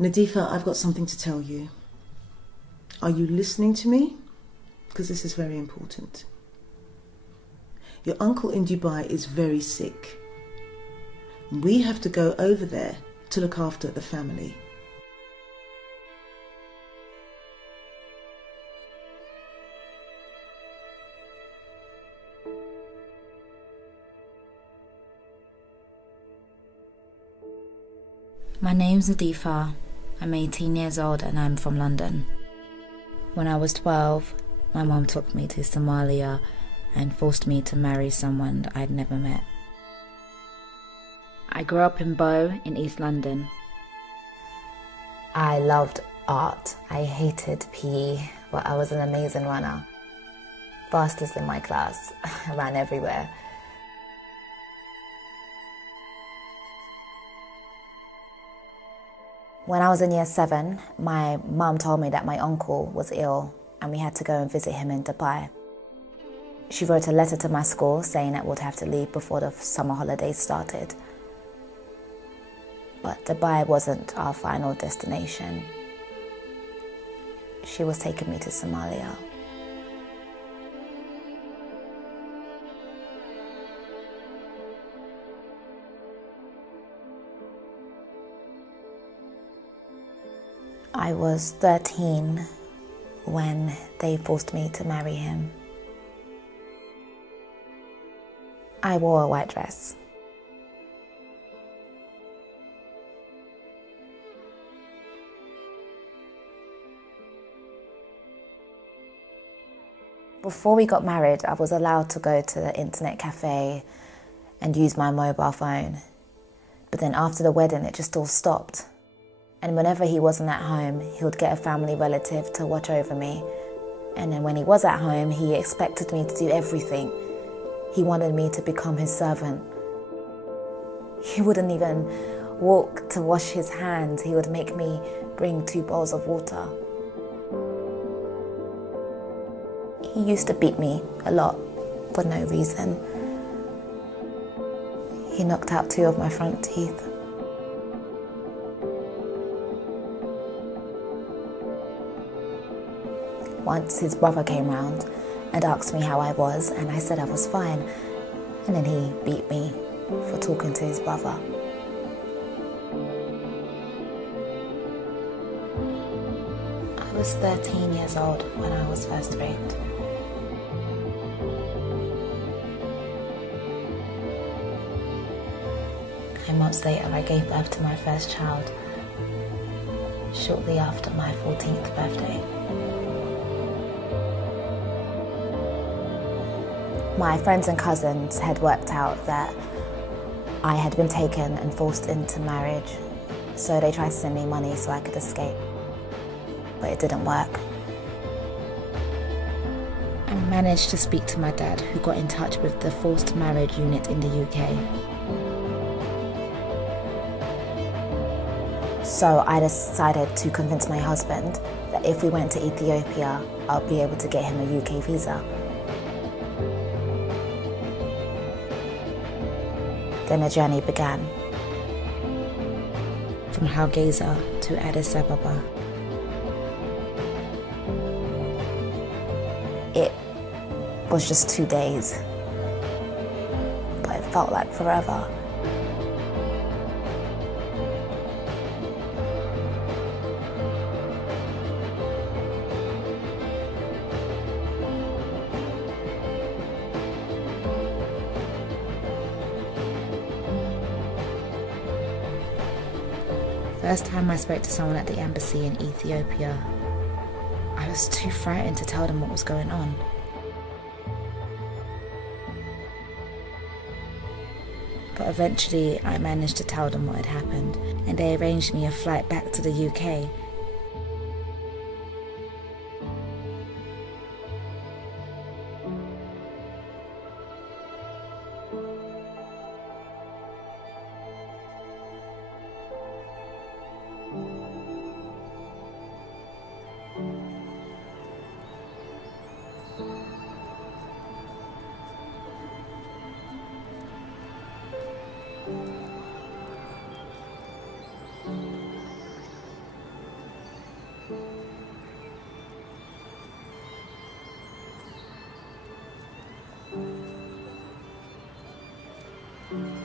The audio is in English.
Nadifa, I've got something to tell you. Are you listening to me? Because this is very important. Your uncle in Dubai is very sick. We have to go over there to look after the family. My name's Nadifa. I'm 18 years old and I'm from London. When I was 12, my mum took me to Somalia and forced me to marry someone I'd never met. I grew up in Bow in East London. I loved art. I hated PE, but I was an amazing runner. Fastest in my class. I ran everywhere. When I was in year 7, my mum told me that my uncle was ill and we had to go and visit him in Dubai. She wrote a letter to my school saying that we'd have to leave before the summer holidays started. But Dubai wasn't our final destination. She was taking me to Somalia. I was 13 when they forced me to marry him. I wore a white dress. Before we got married, I was allowed to go to the internet cafe and use my mobile phone. But then after the wedding, it just all stopped. And whenever he wasn't at home, he would get a family relative to watch over me. And then when he was at home, he expected me to do everything. He wanted me to become his servant. He wouldn't even walk to wash his hands. He would make me bring 2 bowls of water. He used to beat me a lot for no reason. He knocked out 2 of my front teeth. Once his brother came round and asked me how I was, and I said I was fine. And then he beat me for talking to his brother. I was 13 years old when I was first raped. And months later, I gave birth to my first child, shortly after my 14th birthday. My friends and cousins had worked out that I had been taken and forced into marriage, so they tried to send me money so I could escape, but it didn't work. I managed to speak to my dad, who got in touch with the forced marriage unit in the UK. So I decided to convince my husband that if we went to Ethiopia, I'll be able to get him a UK visa. Then a journey began, from Hargeisa to Addis Ababa. It was just 2 days, but it felt like forever. First time I spoke to someone at the embassy in Ethiopia, I was too frightened to tell them what was going on. But eventually I managed to tell them what had happened, and they arranged me a flight back to the UK. you.